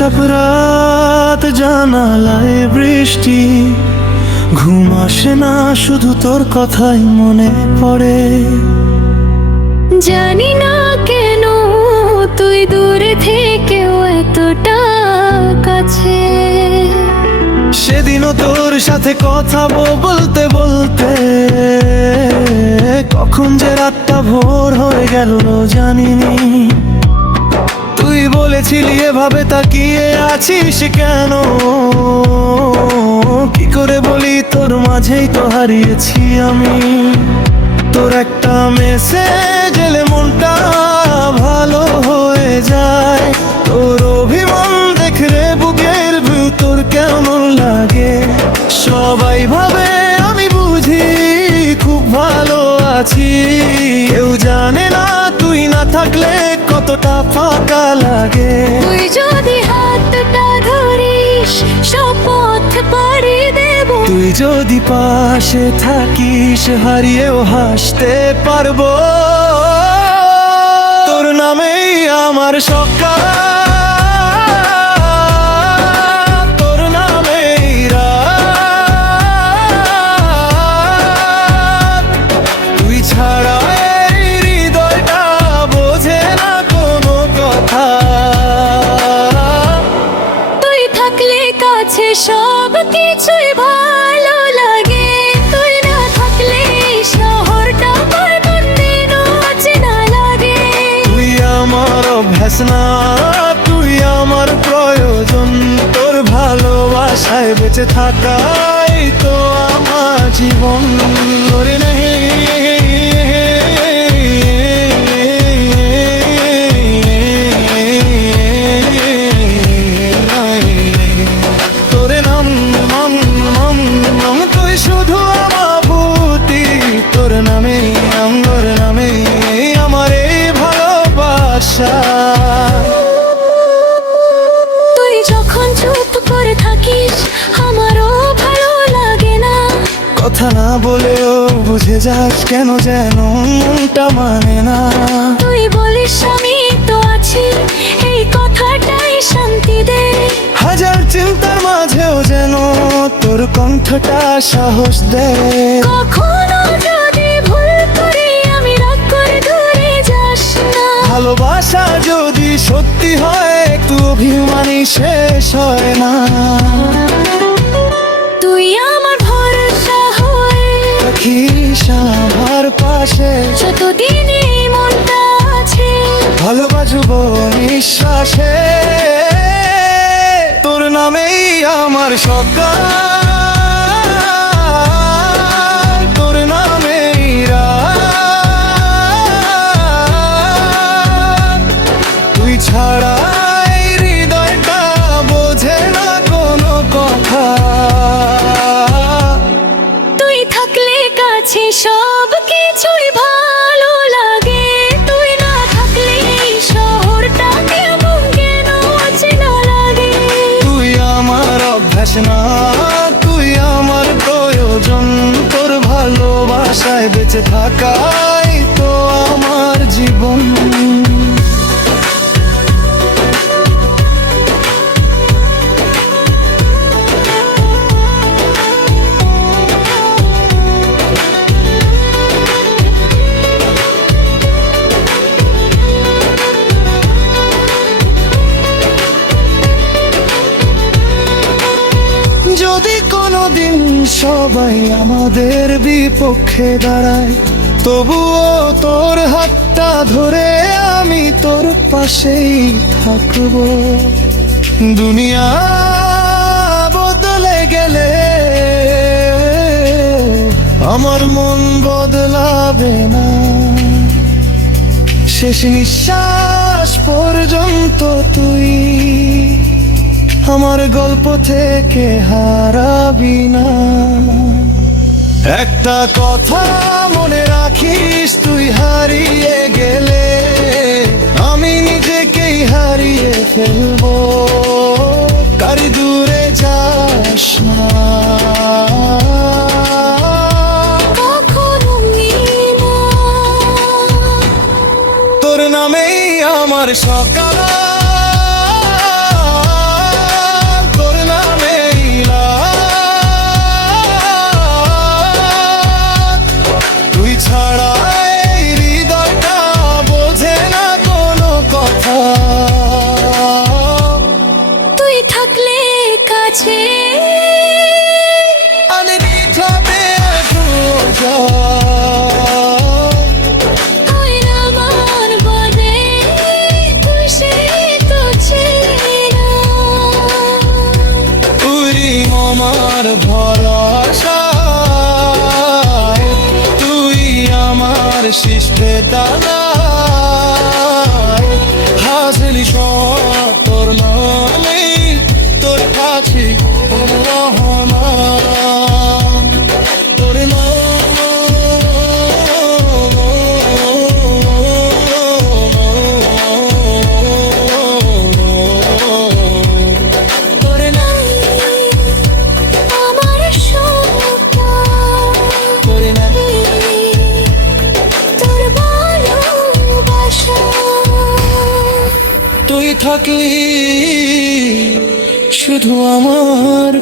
বৈশাখ রাত, জানালায় বৃষ্টি, ঘুম আসে না, শুধু তোর কথাই মনে পড়ে। জানি না কেন তুই দূরে থেকেও এতটা কাছে। সেদিনও তোর সাথে কথা বলতে বলতে কখন যে রাতটা ভোর হয়ে গেল জানিনি। তুই বলেছিলি এভাবে তাকিয়ে আছিস কেন, কি করে বলি তোর মাঝেই তো হারিয়েছি আমি। তোর একটা মেসেজ এলে মনটা ভালো হয়ে যায়, তোর অভিমান দেখলে বুকের ভিতর কেমন লাগে। সবাই ভাবে আমি বুঝি খুব ভালো আছি, কেউ জানে না তুই না থাকলে কতটা ফাঁকা লাগে। তুই যদি হাতটা ধরিস সব পথ পাড়ি দেব। তুই যদি পাশে থাকিস হারিয়েও হাসতে পারবো। তোর নামেই আমার সকাল, তোর নামেই রাত। তুই ছাড়া এই হৃদয়টা বোঝে না কোনো কথা। তুই থাকলে কাছে সব কিছুই ভালো লাগে, তুই না থাকলে এই শহরটা আমার কোনদিনও অচেনা লাগে। তুই আমার অভ্যাস না, তুই আমার প্রয়োজন, তোর ভালোবাসায় বেঁচে থাকাই তো আমার জীবন। ওরে নেই তোরে নাম নাম নাম নাম, তুই শুধু আমার ভূতি। তোর নামে আমার নামে আমার এই ভালোবাসা। তুই যখন চুপ করে থাকিস আমারও ভালো লাগে না। কথা না বলেও বুঝে যাস কেন যেন মনটা মানে না। তুই বলিস আমি তো আছি, এই কথাটাই শান্তি দে। হাজার চিন্তার মাঝেও যেন তোর কণ্ঠটা সাহস দেয়। কখনো যদি ভুল করি আমি রাগ করে দূরে যাস না। ভালোবাসা যদি সত্যি হয় একটু অভিমানী শেষ হয় না। তুই আমার ভরসা হয়ে রাখিস আমার পাশে, যতদিন এই মনটা আছে। ভালোবাসবো নিঃশ্বাসে। তোর নামেই আমার সকাল, তোর নামেই রাত। তুই ছাড়া এই হৃদয়টা বোঝে না কোনো কথা। তুই থাকলে কাছে সব কিছুই ভালো লাগে, তুই না থাকলে এই শহরটা কেমন যেন অচেনা লাগে। তুই আমার অভ্যাস না, তুই আমার প্রয়োজন, তোর ভালোবাসায় বেঁচে থাকাই তো আমার জীবন। যদি কোনোদিন সবাই আমাদের বিপক্ষে দাঁড়ায়, তবুও তোর হাতটা ধরে আমি তোর পাশেই থাকবো। দুনিয়া বদলে গেলে আমার মন বদলাবে না। শেষ নিঃশ্বাস পর্যন্ত তুই আমার গল্প থেকে হারাবি না। একটা কথা মনে রাখিস, তুই হারিয়ে গেলে আমি নিজেকেই হারিয়ে ফেলবো। কারি দূরে যাস না। কখনো মিলে তোর নামেই আমার সকাল, তোমার ভরসা, তুই আমার সৃষ্টে দানা, হাসিলি সব তোর নামে, তোর কাছে রহনা, তোর তোর নাই আমার সবটা, তোর না তোর ভালোবাসা। তুই থাকলি শুধু আমার